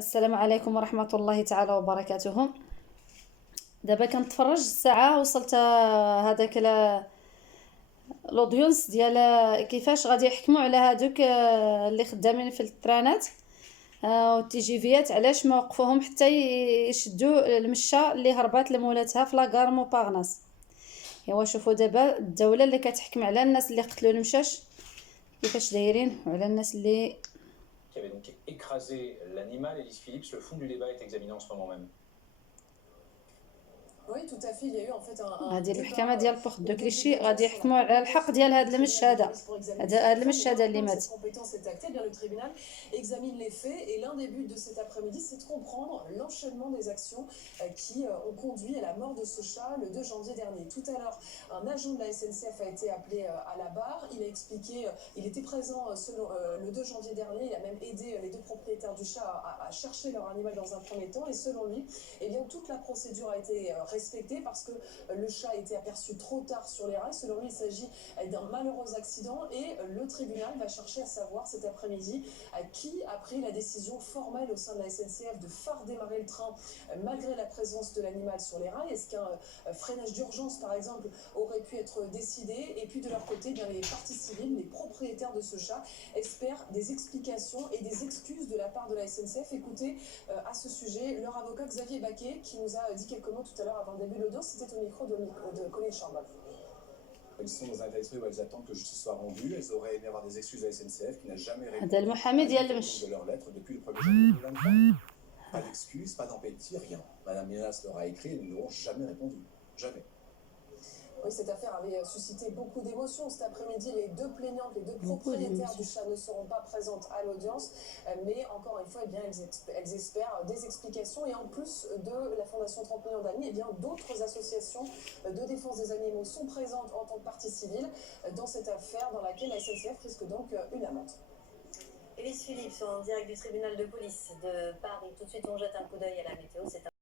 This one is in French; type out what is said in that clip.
السلام عليكم ورحمة الله تعالى وبركاته. دابا كنتفرج الساعة وصلت هذاك لودونس ديال كيفاش غادي يحكموا على هادوك اللي خدامين في الترانات والتي جيفيات، علاش ما وقفوهم حتى يشدوا المشة اللي هربات لمولاتها في لاكار موبارناس. ايوا شوفوا دابا الدولة اللي كتحكم على الناس اللي قتلوا المشاش كيفاش دايرين، وعلى الناس اللي qui avait donc écrasé l'animal. Elise Phillips, le fond du débat est examiné en ce moment même. Oui, tout à fait. Il y a eu en fait un هذه débat المحكمة ديال بورت au دو début كليشي de غادي l'audience sur يحكموا la على الحق ديال هاد المش هذا، هاد المش هذا اللي maintenant que مات. cette compétence est actée, bien le tribunal examine les faits et l'un des buts de cet après-midi, c'est de comprendre l'enchaînement des actions qui ont conduit à la mort de ce chat le 2 janvier dernier. Tout à l'heure, un agent de la SNCF a été appelé à la barre. Il a expliqué, il était présent le 2 janvier dernier. Il a même aidé les deux propriétaires du chat à chercher leur animal dans un premier temps. Et selon lui, eh bien, toute la procédure a été respectée parce que le chat a été aperçu trop tard sur les rails. Selon lui, il s'agit d'un malheureux accident et le tribunal va chercher à savoir cet après-midi qui a pris la décision formelle au sein de la SNCF de faire démarrer le train malgré la présence de l'animal sur les rails. Est-ce qu'un freinage d'urgence, par exemple, aurait pu être décidé? Et puis de leur côté, bien, les parties civiles, les propriétaires de ce chat, espèrent des explications et des excuses de la part de la SNCF. Écoutez à ce sujet leur avocat Xavier Baquet qui nous a dit quelques mots tout à l'heure avant le début de l'audience. C'était au micro de Colin Chambal. Elles sont dans un état d'esprit où elles attendent que justice soit rendue. Elles auraient aimé avoir des excuses à la SNCF qui n'a jamais répondu هذا المحامي ديال à المش. de leur lettre depuis le 1er janvier 2023. Pas d'excuses, pas d'empêtis, rien. Madame Ménas leur a écrit et nous n'aurons jamais répondu. Jamais. Oui, cette affaire avait suscité beaucoup d'émotions. Cet après-midi, les deux plaignantes, les deux propriétaires du chat ne seront pas présentes à l'audience. Mais encore une fois, eh bien, elles espèrent des explications. Et en plus de la Fondation 30 millions d'amis, eh bien, d'autres associations de défense des animaux sont présentes en tant que partie civile dans cette affaire dans laquelle la SNCF risque donc une amende. Elise Phillips, en direct du tribunal de police de Paris. Tout de suite, on jette un coup d'œil à la météo. C'est